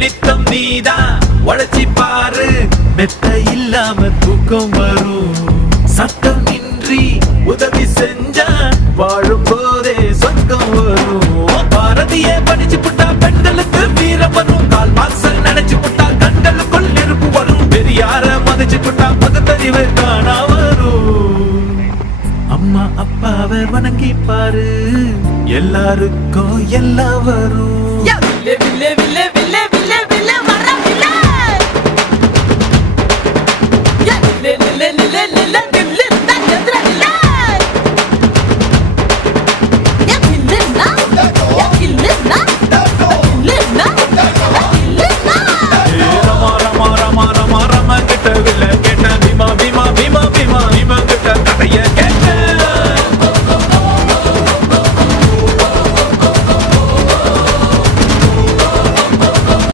நித்தம் நீதான் உழைச்சி பாரு, மெத்த இல்லாம தூக்கம் வரும். சட்டம் இன்றி உதவி செஞ்சா வாழும் போதே சொர்க்கம் வரும். பாரதியே படிச்சு புட்டா பெண்களுக்கு வீரம் வரும். கால் மாசம் நினைச்சு புட்டா கண்களுக்குள் நெருப்பு வரும். பெரியார மதிச்சு புட்டா பகுத்தறிவு காணா வரும். அம்மா அப்பாவை வணங்கி பாரு, எல்லாருக்கும் எல்லாம் வரும்.